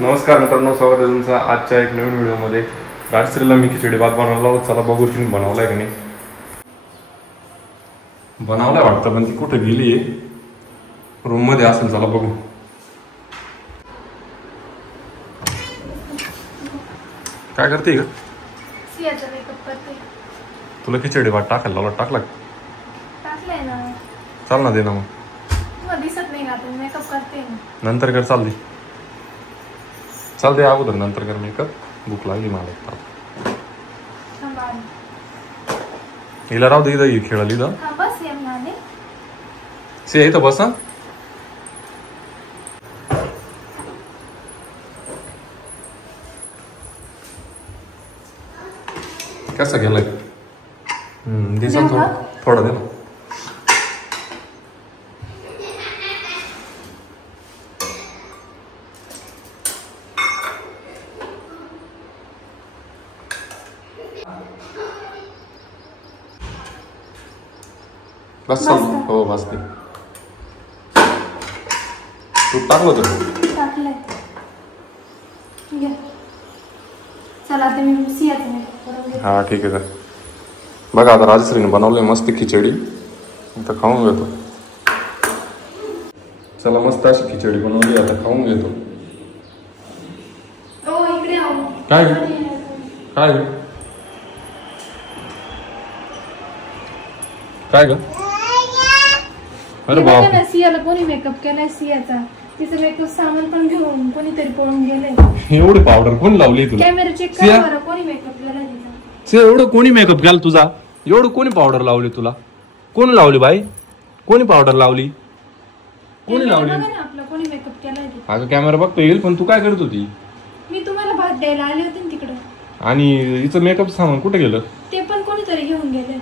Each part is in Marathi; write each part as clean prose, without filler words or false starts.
नमस्कार मित्रांनो, स्वागत आहे तुमचं आजच्या एक नवीन व्हिडिओमध्ये। राजश्रीला मी खिचडी भात बनवला होता, चला बघू तिने बनवलाय की नाही। बनवलाय वाटतं, पण ती कुठे गेली आहे, रूम मध्ये असेल, चला बघू। काय करते का? सियाचा मेकअप करते। तुला खिचडी भात टाकायला टाकला? टाकलाय ना। चाल ना, दे ना मग। तुम्हाला दिसत नाही का? तुम्ही मेकअप करते नंतर कर, चाल दे, चाल दे अगोदर, नंतर कर मेकअप। भूक लागली मला। हिला राहू दे, इथं खेळाली इथं। बस येम नाने से इथं बस ना। कैसा गेलाय? दे सांग, थोडा दे ना। बस हो, बस दे। तू टाकलं होतं? टाकलंय। चला आता मी सियाचा मेकअप करून घेते। हा ठीक आहे। बघा आता राजश्रीने बनवलंय मस्त खिचडी, आता खाऊन घेतो। चला, मस्त अशी खिचडी बनवली, आता खाऊन घेतो। ओ इकडे आओ। काय काय काय ग? अरे बाप, सियाला कोणी मेकअप केलाय? सियाचा तिचं मेकअप सामान पण घेऊन कोणीतरी पळून गेलंय। एवढी पावडर कोण लावली तुला? कॅमेरा चेक करा बरं, कोणी मेकअप केलाय तिचा? एवढं कोणी मेकअप केला तुझा? एवढं कोणी पावडर लावली तुला? कोणी लावली बाई? कोणी पावडर लावली? कोणी लावली? आपला कोणी मेकअप केलाय? अगं कॅमेरा बघतो येईल, पण तू काय करत होती? मी तुम्हाला भात द्यायला आले होते ना तिकडे। आणि हिचं मेकअप सामान कुठे गेलं? ते पण कोणीतरी घेऊन गेले।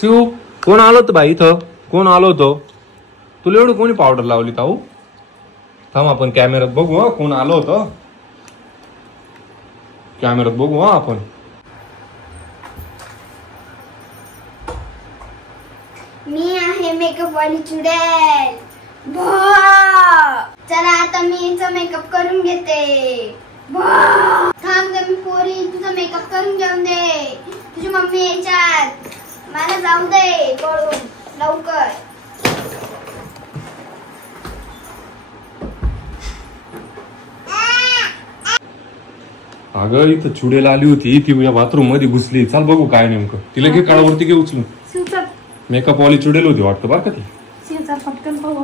शिव, कोण आलो होतं बाई इथं? कोण आलो होतो? तुला एवढं कोणी पावडर लावली? ताऊ थांब, आपण कॅमेऱ्यात बघू हा कोण आलो होतं। कॅमेऱ्यात बघू हा आपण। मी आहे मेकअप वाली चुडेल। चला आता मी हिचा मेकअप करून घेते। थांब ग मी पोरी, तुझा मेकअप करून घेऊन दे। तुझी मम्मी यायच्यात, मला जाऊ दे पळून लवकर। अगं इथं चुडेल आली होती, ती या बाथरूम मध्ये घुसली। चाल बघू काय नेमकं। तिला घे काळावरती घे उचलून। मेकअप वाली चुडेल होती वाटतं बरं का ती।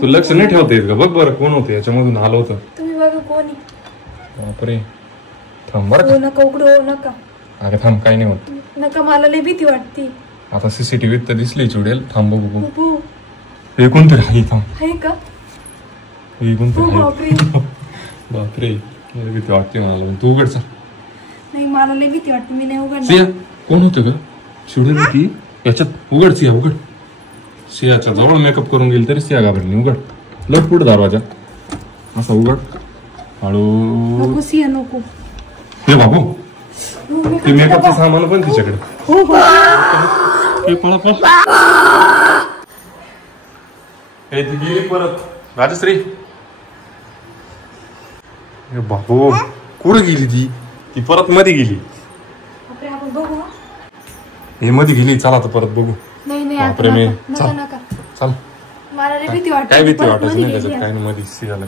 तू लक्ष नाही ठेवता येत का? बघ बरं कोण होतं याच्यामधून आलं होतं। तुम्ही बघा कोणी। बापरे, थांब बरं। नका उघडू नका। अगं थांब, काही नाही होत। नका, मला लय भीती वाटते। आता सीसीटीव्हीत तर दिसली चुडेल, थांब बघू बघू। हे कोणतरी आहे, थांब। आहे का? हे कोणतरी बापरे बापरे, भीती वाटते मला। तू उघड, नाही मला लय भीती वाटते, मी नाही उघडणार। सिया कोण होतं ग? चुडेल होती याच्यात। उघड सिया, उघड। सियाच्या जवळ मेकअप करून गेली तरी सिया घाबरली। उघड, लग पुढे दरवाजा असा उघड, हळू। नको सिया नको। हे बाबू, ते मेकअपचं सामान पण तिच्याकडे। पळा पळा, हे ती गेली परत। राजश्री, बाबू कुठं गेली ती? ती परत मध्ये गेली। आपण बघू। हे मध्ये गेली, चला आता परत बघू। नाही नाही, बापरे, मी नका नका। चल, मला लय भीती वाटते। काय भीती वाटायची नाही त्याच्यात, काय नाही। मध्ये सियाला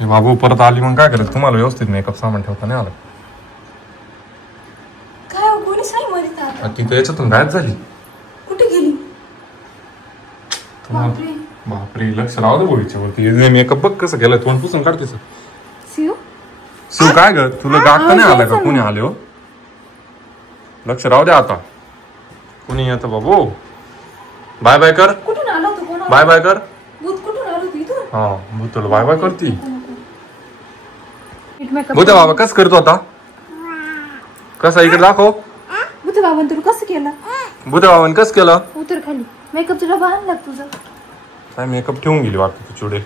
हे बाबू परत आली, मग काय करायचं? तुम्हाला व्यवस्थित मेकअप सामान ठेवता नाही आलं काय? कोणीच नाही मरीत आता। ती तर याच्यातून गायब झाली। कुठे गेली? बापरे बापरे, लक्ष राहू दे बोळीच्यावरती। मेकअप बघ कसं केलाय, तोंड पुसून काढतेस। शिव शिव काय ग, तुला गागता नाही आलं का? कोणी आले हो? लक्ष राहू दे आता। कोणी येतं बाबू? बाय बाय कर। कुठून आला तू? कोण? बाय बाय कर। भूत कुठून आलो तू? इथून? हा, भूत तुला बाय बाय करती। मेकअप भूत बाबा कस करतो आता? कसा इकडे दाखव। भूत बाबा तुला कसं केलं? भूत बाबान कस केलं? उतर खाली। मेकअपचा डबा आणला तुझा? काय मेकअप ठेवून गेली वाटतं तू चुडेल।